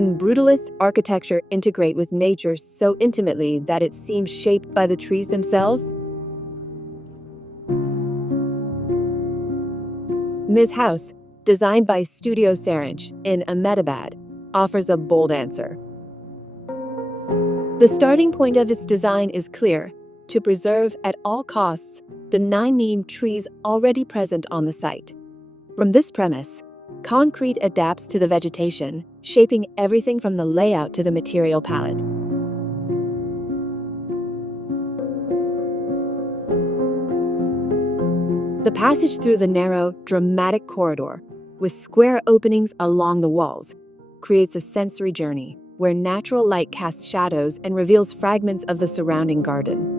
Can brutalist architecture integrate with nature so intimately that it seems shaped by the trees themselves? Ms. House, designed by Studio Saransh in Ahmedabad, offers a bold answer. The starting point of its design is clear: to preserve at all costs the 9 neem trees already present on the site. From this premise, concrete adapts to the vegetation, shaping everything from the layout to the material palette. The passage through the narrow, dramatic corridor, with square openings along the walls, creates a sensory journey where natural light casts shadows and reveals fragments of the surrounding garden.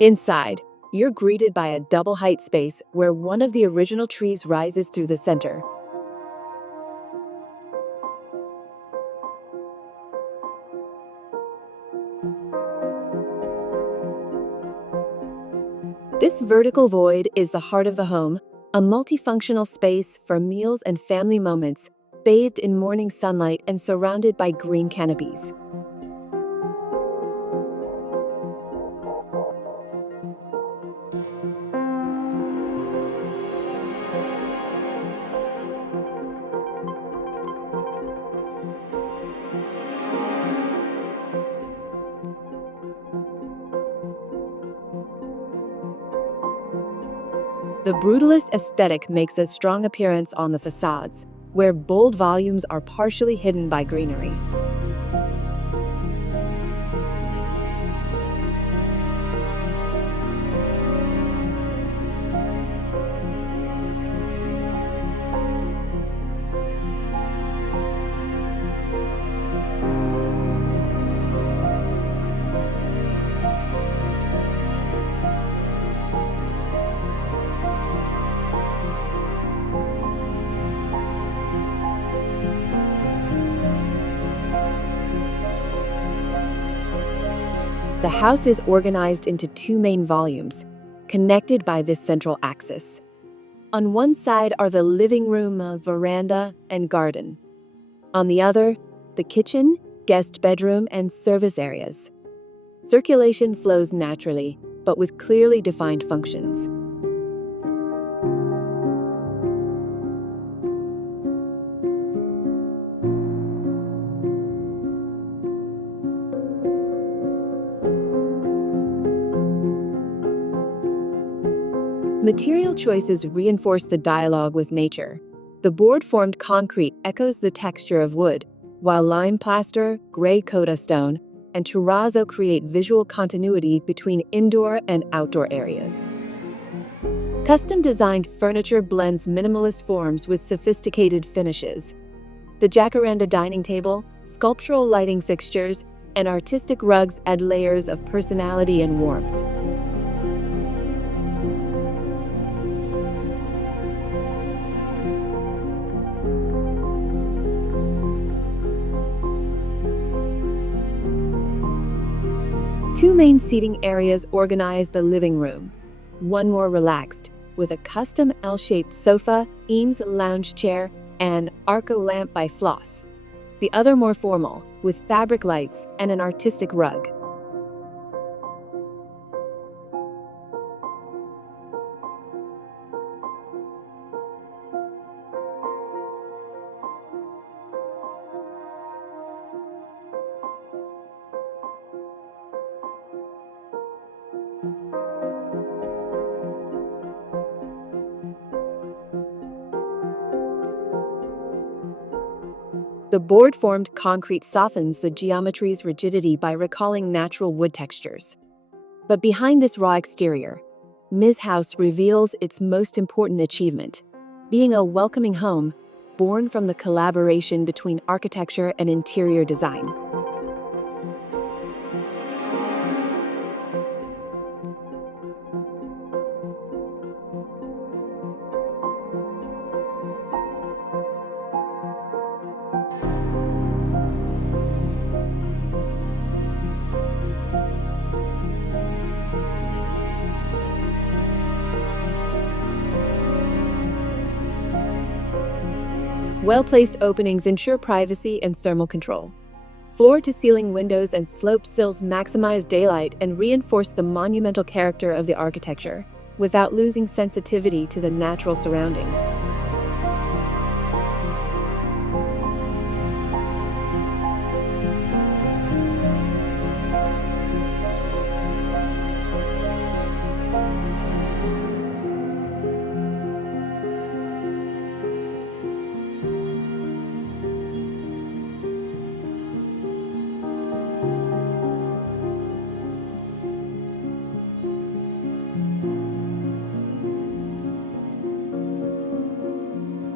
Inside, you're greeted by a double-height space where one of the original trees rises through the center. This vertical void is the heart of the home, a multifunctional space for meals and family moments, bathed in morning sunlight and surrounded by green canopies. The brutalist aesthetic makes a strong appearance on the facades, where bold volumes are partially hidden by greenery. The house is organized into 2 main volumes, connected by this central axis. On one side are the living room, veranda, and garden. On the other, the kitchen, guest bedroom, and service areas. Circulation flows naturally, but with clearly defined functions. Material choices reinforce the dialogue with nature. The board-formed concrete echoes the texture of wood, while lime plaster, gray coda stone, and terrazzo create visual continuity between indoor and outdoor areas. Custom-designed furniture blends minimalist forms with sophisticated finishes. The jacaranda dining table, sculptural lighting fixtures, and artistic rugs add layers of personality and warmth. Two main seating areas organize the living room. One more relaxed, with a custom L-shaped sofa, Eames lounge chair, and Arco lamp by Floss. The other more formal, with fabric lights and an artistic rug. The board-formed concrete softens the geometry's rigidity by recalling natural wood textures. But behind this raw exterior, Ms. House reveals its most important achievement, being a welcoming home born from the collaboration between architecture and interior design. Well-placed openings ensure privacy and thermal control. Floor-to-ceiling windows and sloped sills maximize daylight and reinforce the monumental character of the architecture, without losing sensitivity to the natural surroundings.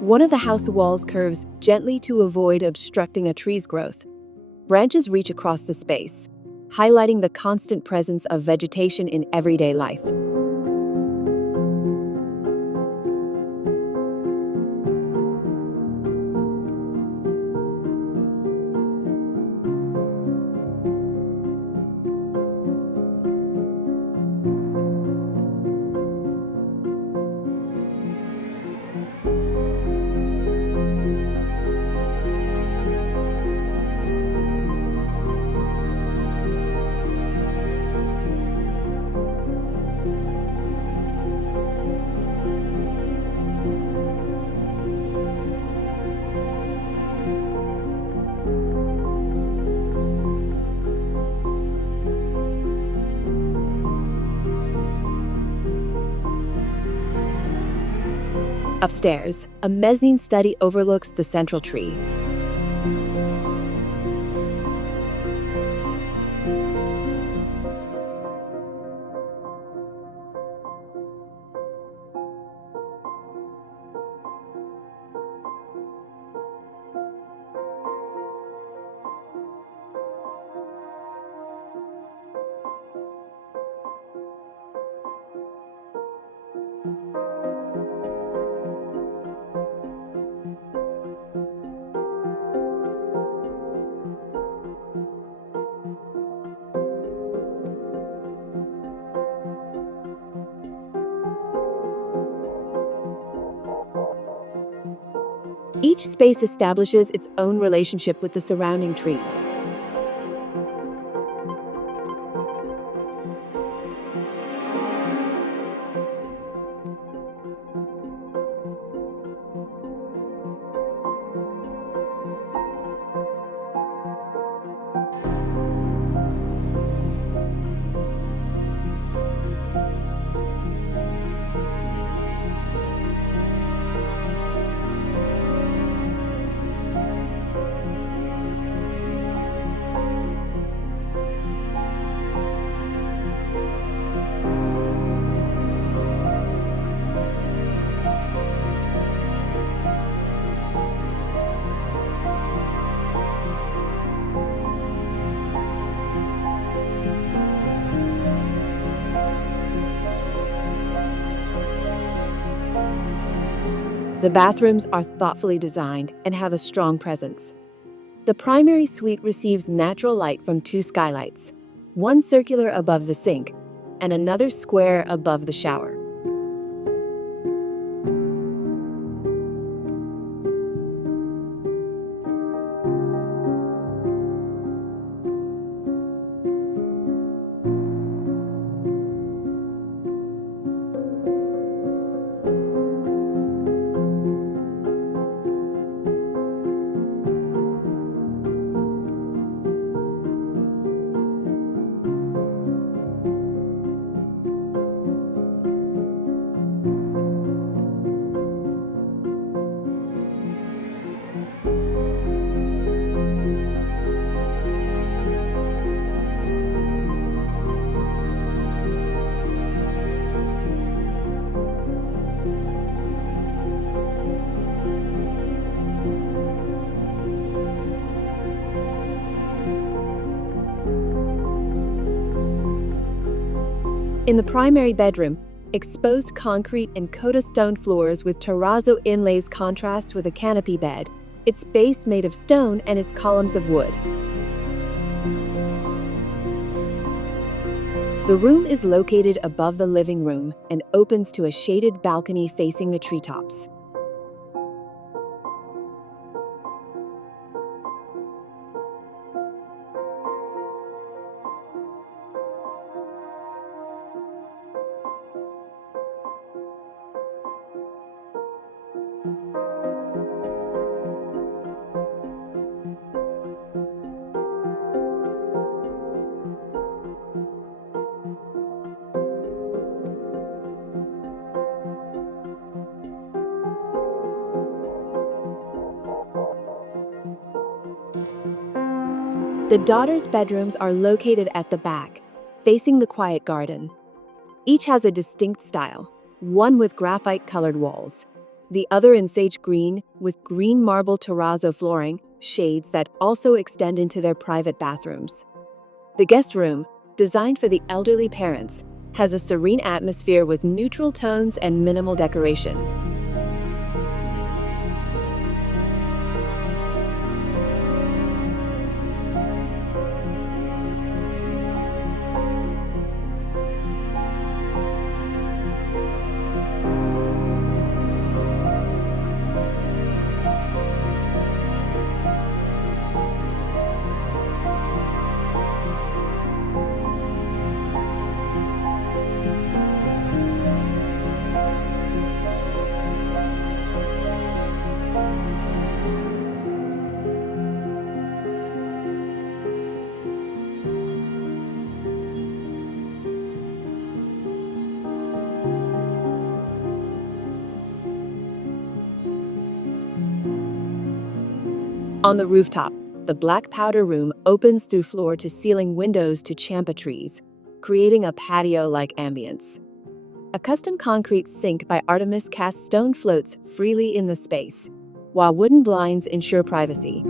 One of the house walls curves gently to avoid obstructing a tree's growth. Branches reach across the space, highlighting the constant presence of vegetation in everyday life. Upstairs, a mezzanine study overlooks the central tree. Each space establishes its own relationship with the surrounding trees. The bathrooms are thoughtfully designed and have a strong presence. The primary suite receives natural light from two skylights, one circular above the sink and another square above the shower. In the primary bedroom, exposed concrete and coda stone floors with terrazzo inlays contrast with a canopy bed, its base made of stone and its columns of wood. The room is located above the living room and opens to a shaded balcony facing the treetops. The daughters' bedrooms are located at the back, facing the quiet garden. Each has a distinct style, one with graphite-colored walls, the other in sage green with green marble terrazzo flooring, shades that also extend into their private bathrooms. The guest room, designed for the elderly parents, has a serene atmosphere with neutral tones and minimal decoration. On the rooftop, the black powder room opens through floor-to-ceiling windows to champa trees, creating a patio-like ambience. A custom concrete sink by Artemis cast stone floats freely in the space, while wooden blinds ensure privacy.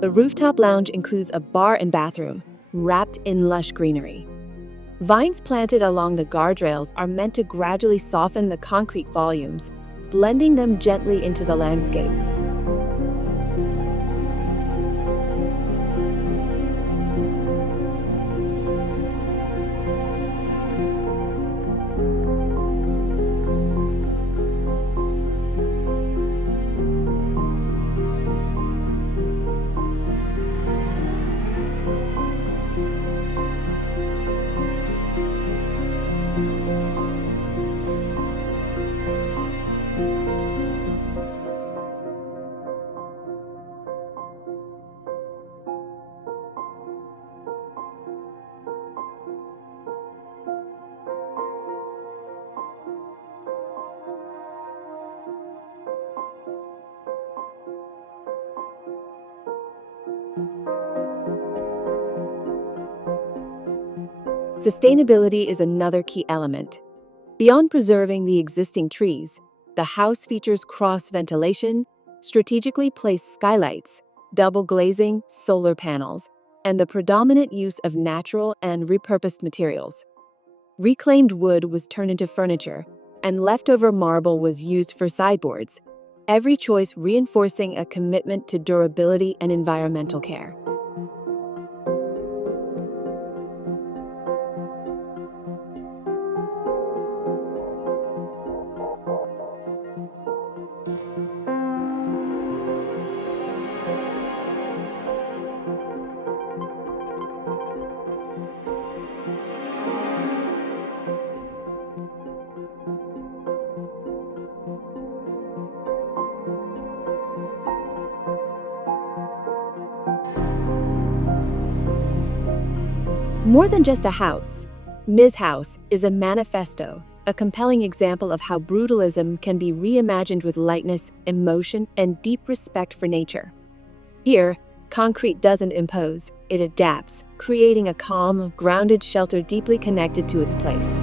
The rooftop lounge includes a bar and bathroom, wrapped in lush greenery. Vines planted along the guardrails are meant to gradually soften the concrete volumes, blending them gently into the landscape. Sustainability is another key element. Beyond preserving the existing trees, the house features cross-ventilation, strategically placed skylights, double glazing, solar panels, and the predominant use of natural and repurposed materials. Reclaimed wood was turned into furniture, and leftover marble was used for sideboards, every choice reinforcing a commitment to durability and environmental care. More than just a house, Ms. House is a manifesto, a compelling example of how brutalism can be reimagined with lightness, emotion, and deep respect for nature. Here, concrete doesn't impose, it adapts, creating a calm, grounded shelter deeply connected to its place.